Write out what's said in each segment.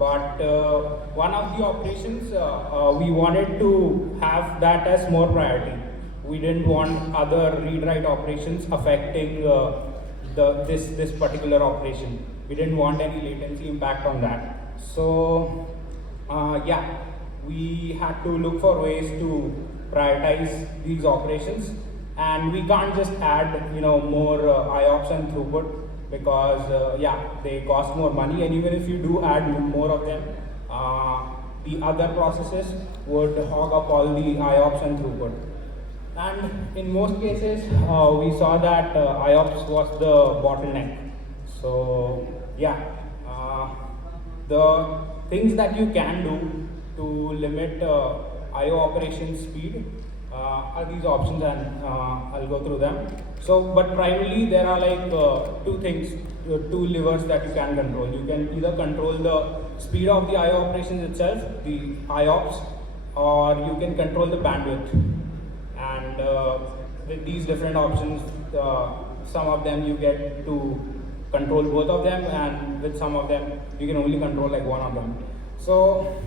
But one of the operations, we wanted to have that as more priority. We didn't want other read-write operations affecting this particular operation. We didn't want any latency impact on that. So yeah, we had to look for ways to prioritize these operations, and we can't just add more IOPS and throughput, because yeah, they cost more money, and even if you do add more of them, the other processes would hog up all the IOPS and throughput. And in most cases, we saw that IOPS was the bottleneck. So yeah, the things that you can do to limit IO operation speed are these options, and I'll go through them. So, but primarily there are like two levers that you can control. You can either control the speed of the IO operations itself, the IOPS, or you can control the bandwidth. And with these different options, some of them you get to control both of them, and with some of them you can only control like one of them. So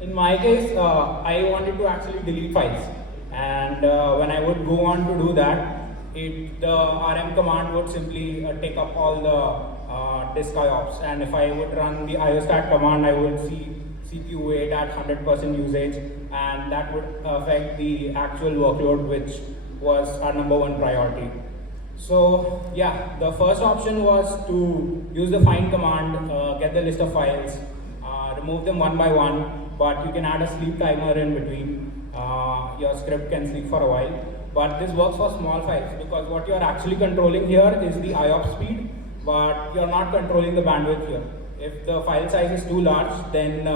in my case, I wanted to actually delete files, and when I would go on to do that, the rm command would simply take up all the disk IOPS, and if I would run the iostat command, I would see CPU wait at 100% usage, and that would affect the actual workload, which was our #1 priority. So yeah, the first option was to use the find command, get the list of files, remove them one by one, but you can add a sleep timer in between. Your script can sleep for a while, but this works for small files, because what you're actually controlling here is the IOPS speed, but you're not controlling the bandwidth here. If the file size is too large, then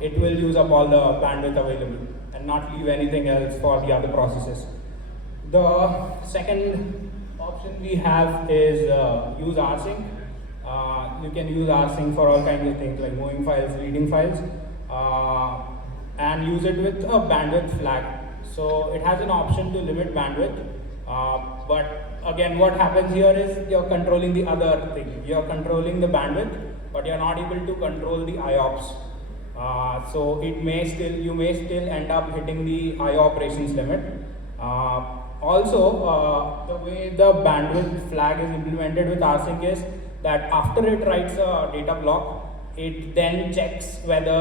it will use up all the bandwidth available and not leave anything else for the other processes. The second option we have is use rsync. You can use rsync for all kinds of things like moving files, reading files, and use it with a bandwidth flag. So it has an option to limit bandwidth, but again, what happens here is you're controlling the other thing. You're controlling the bandwidth, but you're not able to control the IOPS. So you may still end up hitting the IO operations limit. Also, the way the bandwidth flag is implemented with rsync is that after it writes a data block, it then checks whether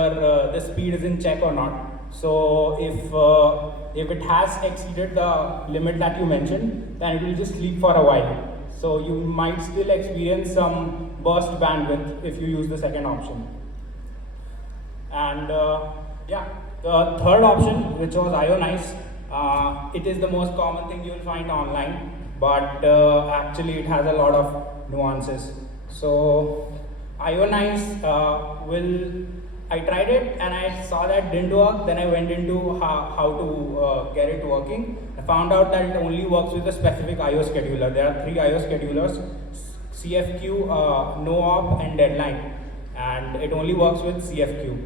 the speed is in check or not. So if it has exceeded the limit that you mentioned, then it will just sleep for a while. So you might still experience some burst bandwidth if you use the second option. And yeah, the third option, which was Ionize, it is the most common thing you will find online, but actually it has a lot of nuances. So Ionize I tried it and I saw that didn't work. Then I went into how to get it working. I found out that it only works with a specific IO scheduler. There are 3 IO schedulers: CFQ, NoOp, and Deadline, and it only works with CFQ.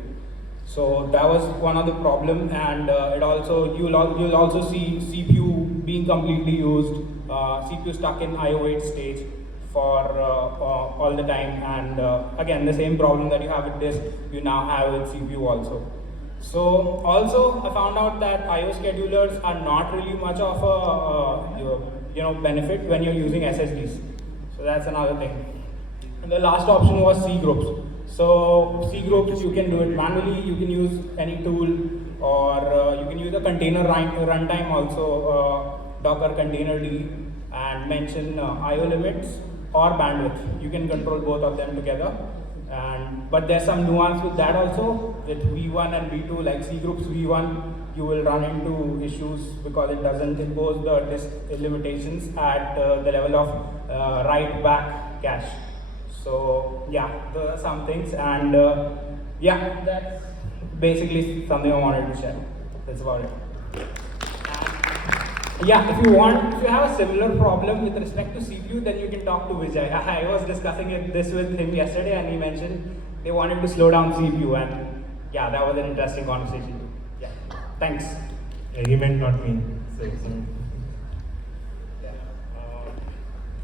So that was one of the problem, and you'll also see CPU being completely used, CPU stuck in IO wait stage for all the time, and again, the same problem that you have with disk, you now have with CPU also. So also I found out that IO schedulers are not really much of a benefit when you're using SSDs. So that's another thing. And the last option was C groups. So C groups, you can do it manually, you can use any tool, or you can use a container runtime also, Docker containerd, and mention IO limits or bandwidth. You can control both of them together. But there's some nuance with that also. With V1 and V2, like C groups V1, you will run into issues because it doesn't impose the disk limitations at the level of write back cache. So yeah, those are some things, and yeah, that's basically something I wanted to share. That's about it. Yeah, if you have a similar problem with respect to CPU, then you can talk to Vijay. I was discussing this with him yesterday, and he mentioned they wanted to slow down CPU, and yeah, that was an interesting conversation. Yeah, thanks. Yeah, he meant not me. So.